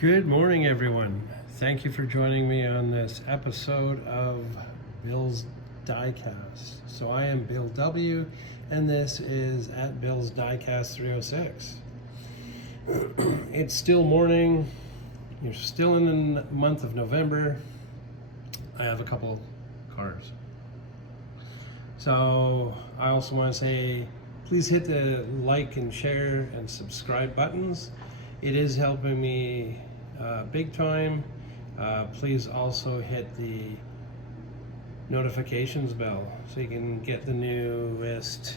Good morning, everyone. Thank you for joining me on this episode of Bill's Diecast. So I am Bill W, and this is at Bill's Diecast 306. It's still morning. You're still in the month of November. I have a couple cars. So I also want to say, please hit the like and share and subscribe buttons. It is helping me big time. Please also hit the notifications bell so you can get the newest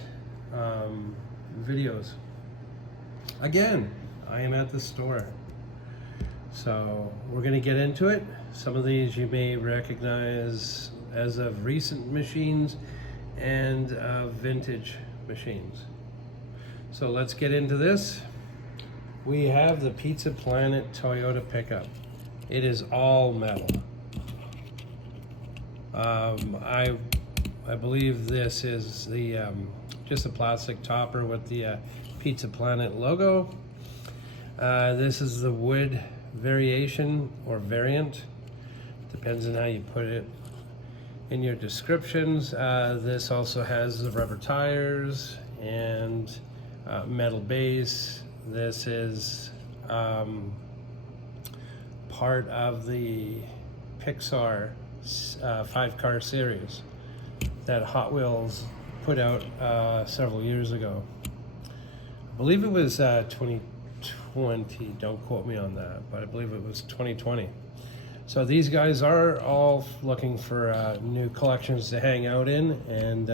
videos. Again, I am at the store. So we're going to get into it. Some of these you may recognize as of recent machines and vintage machines. So let's get into this. We have the Pizza Planet Toyota pickup. It is all metal. I believe this is the just a plastic topper with the Pizza Planet logo. This is the wood variation or variant. Depends on how you put it in your descriptions. This also has the rubber tires and metal base. This is part of the Pixar 5-car series that Hot Wheels put out several years ago. I believe it was 2020, don't quote me on that, but I believe it was 2020. So these guys are all looking for new collections to hang out in, and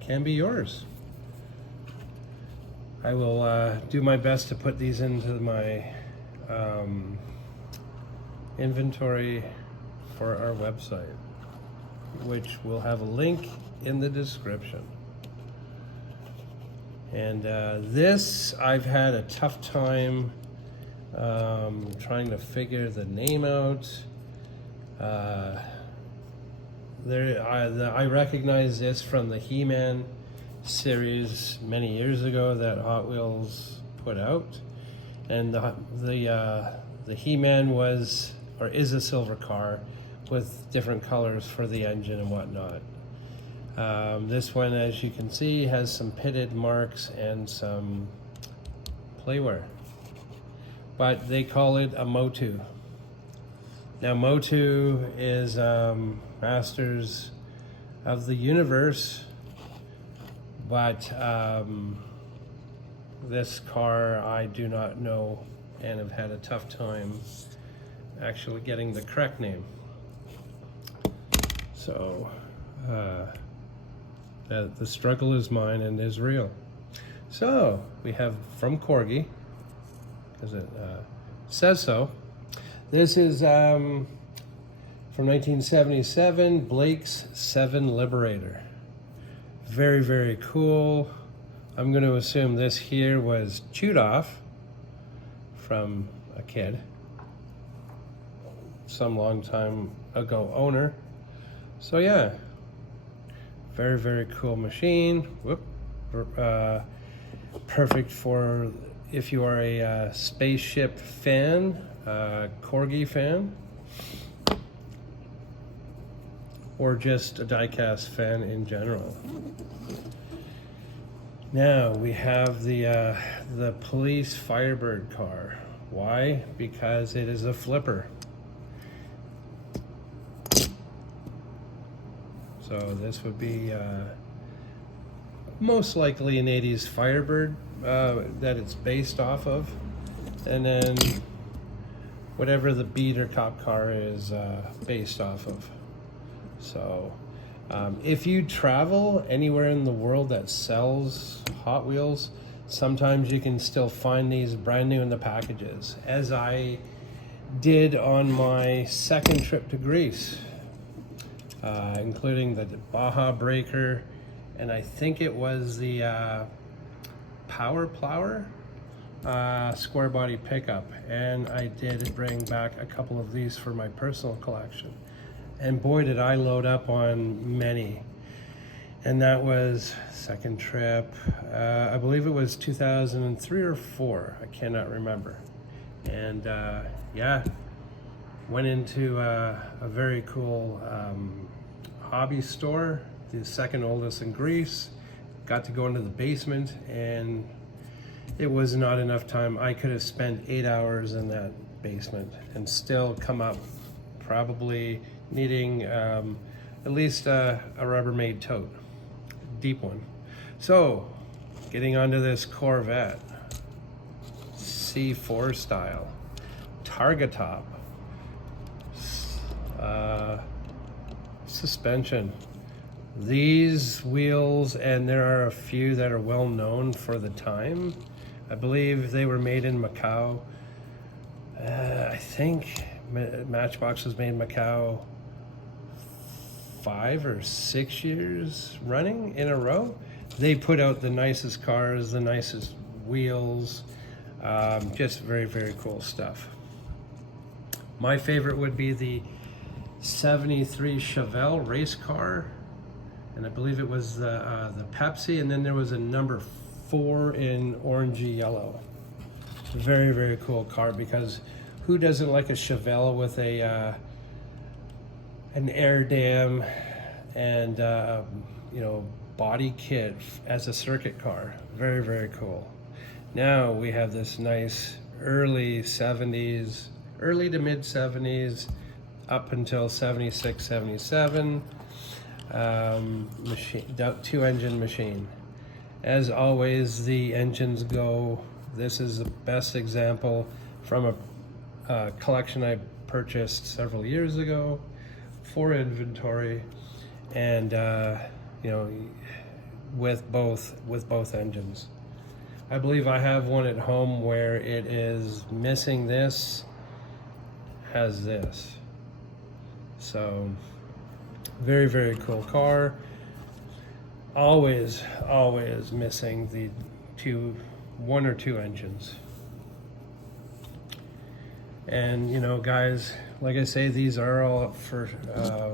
can be yours. I will do my best to put these into my inventory for our website, which will have a link in the description. And this, I've had a tough time trying to figure the name out. I recognize this from the He-Man series many years ago that Hot Wheels put out, and the He-Man was or is a silver car with different colors for the engine and whatnot. This one, as you can see, has some pitted marks and some playwear, but they call it a Motu. Now Motu is Masters of the Universe, but this car I do not know and have had a tough time actually getting the correct name. So the struggle is mine and is real. So we have from Corgi, because it says so. This is from 1977, Blake's 7 Liberator. Very, very cool. I'm going to assume this here was chewed off from a kid, some long time ago owner. So yeah, very, very cool machine. Perfect for if you are a spaceship fan, Corgi fan, or just a diecast fan in general. Now we have the police Firebird car. Why? Because it is a flipper. So this would be most likely an 80s Firebird that it's based off of, and then whatever the beat or cop car is based off of. So if you travel anywhere in the world that sells Hot Wheels, sometimes you can still find these brand new in the packages, as I did on my second trip to Greece, including the Baja Breaker, and I think it was the Power Plower square body pickup, and I did bring back a couple of these for my personal collection. And boy, did I load up on many. And that was second trip. I believe it was 2003 or 4. I cannot remember. And yeah, went into a very cool hobby store, the second oldest in Greece. Got to go into the basement, and it was not enough time. I could have spent 8 hours in that basement and still come up probably needing at least a Rubbermaid tote, deep one. So getting onto this Corvette, C4 style, targa top, suspension. These wheels, and there are a few that are well known for the time. I believe they were made in Macau. I think Matchbox was made in Macau 5 or 6 years running in a row. They put out the nicest cars, the nicest wheels, just very, very cool stuff. My favorite would be the 73 Chevelle race car, and I believe it was the Pepsi, and then there was a number 4 in orangey yellow. Very, very cool car, because who doesn't like a Chevelle with a an air dam and you know, body kit as a circuit car. Very, very cool. Now we have this nice early 70s, early to mid 70s, up until 76, 77 machine, 2-engine machine. As always, the engines go. This is the best example from a collection I purchased several years ago for inventory, and you know, with both engines. I believe I have one at home where it is missing this, has this. So very, very cool car. Always missing the 1 or 2 engines. And you know, guys, like I say, these are all for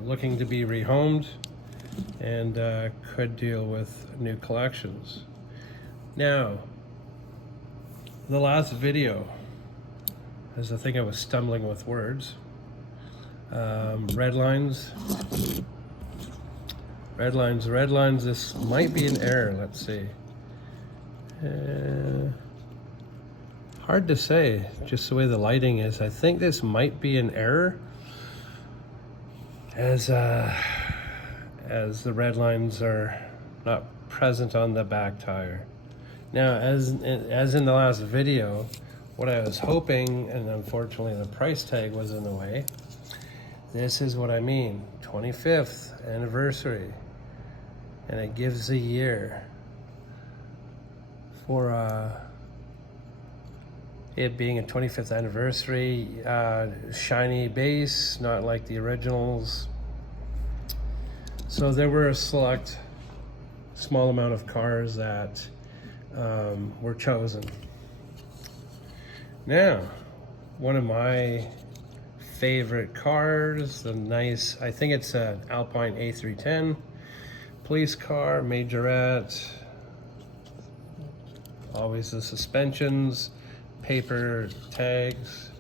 looking to be rehomed, and could deal with new collections. Now, the last video, as I think I was stumbling with words, red lines, this might be an error. Let's see. Hard to say, just the way the lighting is. I think this might be an error, as the red lines are not present on the back tire. Now, as in the last video, what I was hoping, and unfortunately the price tag was in the way, this is what I mean, 25th anniversary, and it gives a year for it being a 25th anniversary, shiny base, not like the originals. So there were a select small amount of cars that were chosen. Now, one of my favorite cars, the nice, I think it's an Alpine A310 police car, Majorette. Always the suspensions, paper tags.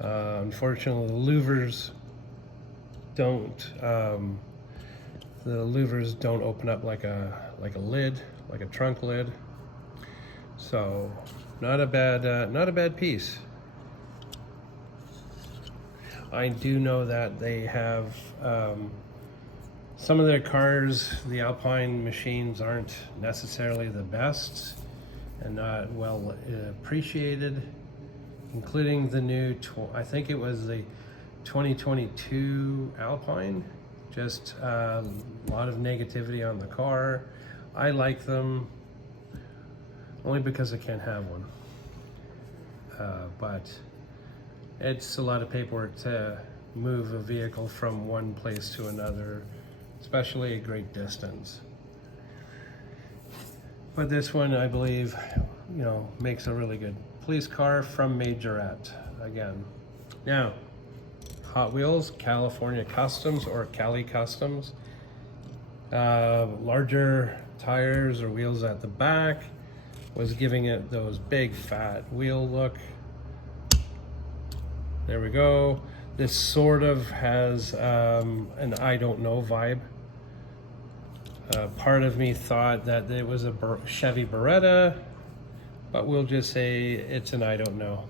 Unfortunately, the louvers don't open up like a lid, like a trunk lid. So not a bad piece. I do know that they have some of their cars, the Alpine machines, aren't necessarily the best and not well appreciated, including the new, I think it was the 2022 Alpine. Just a lot of negativity on the car. I like them only because I can't have one. But it's a lot of paperwork to move a vehicle from one place to another, especially a great distance. But this one, I believe, you know, makes a really good police car from Majorette again. Now, Hot Wheels, California Customs or Cali Customs. Larger tires or wheels at the back was giving it those big fat wheel look. There we go. This sort of has an I don't know vibe. Part of me thought that it was a Chevy Beretta, but we'll just say it's an I don't know.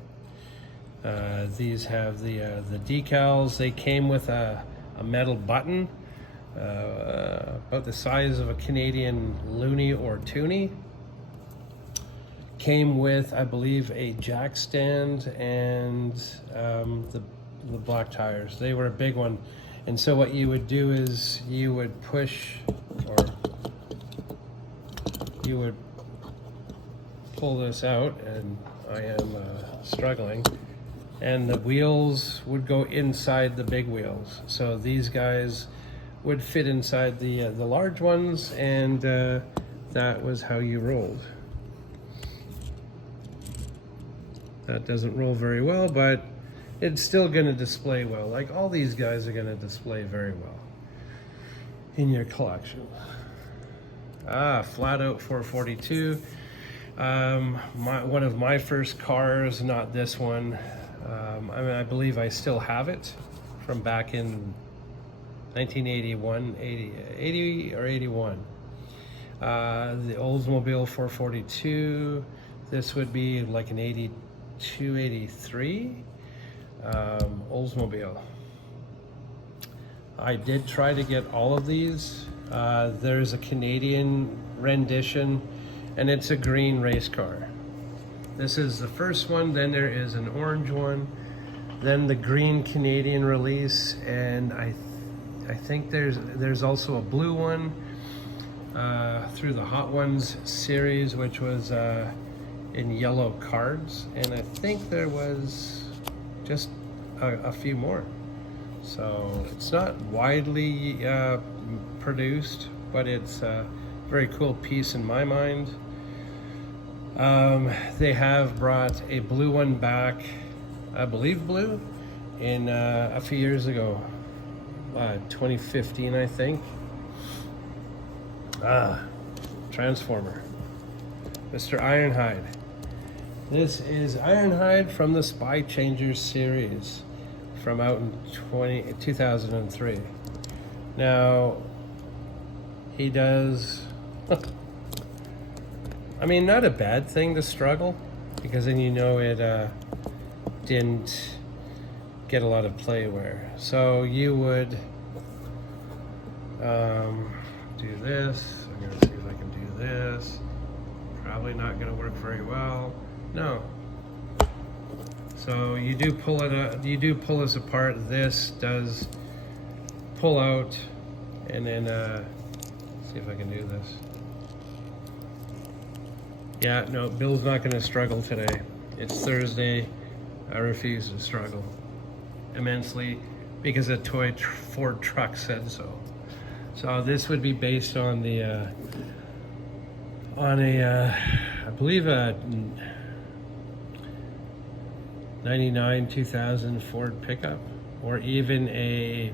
These have the decals. They came with a metal button about the size of a Canadian loonie or toonie. Came with, I believe, a jack stand and the black tires. They were a big one. And so what you would do is you would push, or you would pull this out, and I am struggling, and the wheels would go inside the big wheels. So these guys would fit inside the large ones, and that was how you rolled. That doesn't roll very well, but it's still gonna display well. Like all these guys are gonna display very well in your collection. Flat out 442. One of my first cars, not this one. I believe I still have it from back in 1981, 80 or 81. The Oldsmobile 442. This would be like an 82, 83 Oldsmobile. I did try to get all of these. There's a Canadian rendition, and it's a green race car. This is the first one, then there is an orange one, then the green Canadian release, and I think there's also a blue one through the Hot Ones series, which was in yellow cards, and I think there was just a few more. So it's not widely produced, but it's a very cool piece in my mind. They have brought a blue one back, I believe blue, in a few years ago, 2015 I think. Transformer, Mr. Ironhide. This is Ironhide from the Spy Changers series from out in 2003. Now, he does, I mean, not a bad thing to struggle, because then you know it didn't get a lot of play wear. So you would do this. I'm gonna see if I can do this. Probably not gonna work very well. No. So you do pull it. You do pull this apart. This does pull out, and then see if I can do this. Yeah, no, Bill's not going to struggle today. It's Thursday. I refuse to struggle immensely because a toy Ford truck said so. So this would be based on the I believe a 99 2000 Ford pickup, or even a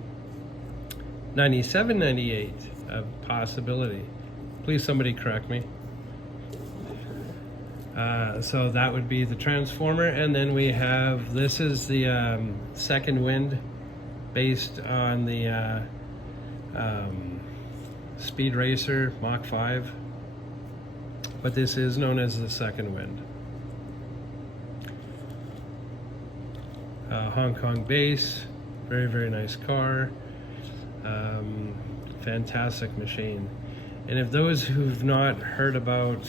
97 98, a possibility. Please somebody correct me. So that would be the Transformer, and then we have, this is the second wind, based on the Speed Racer Mach 5, but this is known as the second wind. Hong Kong base, very, very nice car, fantastic machine. And if those who've not heard about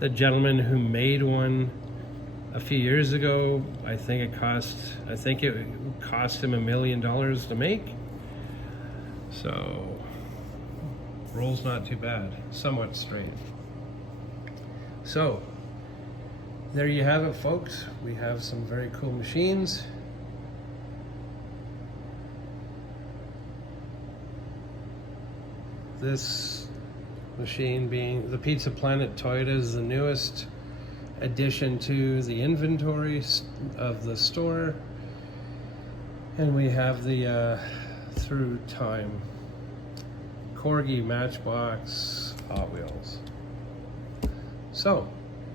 the gentleman who made one a few years ago, I think it cost him $1 million to make. So rolls not too bad, somewhat straight. So there you have it, folks. We have some very cool machines. This machine being the Pizza Planet Toyota is the newest addition to the inventory of the store, and we have the Through Time Corgi Matchbox Hot Wheels. So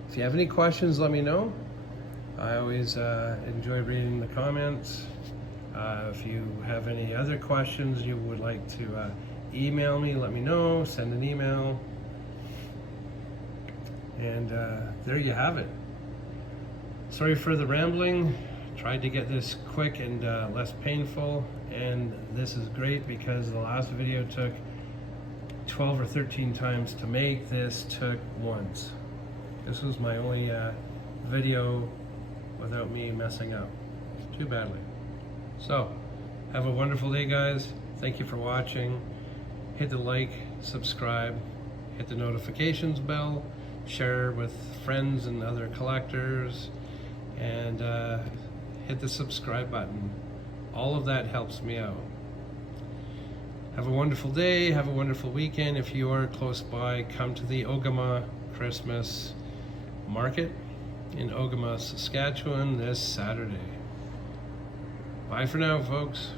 if you have any questions, let me know. I always enjoy reading the comments. If you have any other questions you would like to email me, let me know, send an email. And there you have it. Sorry for the rambling. Tried to get this quick and less painful, and this is great because the last video took 12 or 13 times to make. This took once. This was my only video without me messing up too badly. So, have a wonderful day, guys. Thank you for watching. Hit the like, subscribe, hit the notifications bell, share with friends and other collectors, and hit the subscribe button. All of that helps me out. Have a wonderful day, have a wonderful weekend. If you are close by, come to the Ogama Christmas Market in Ogama, Saskatchewan this Saturday. Bye for now, folks.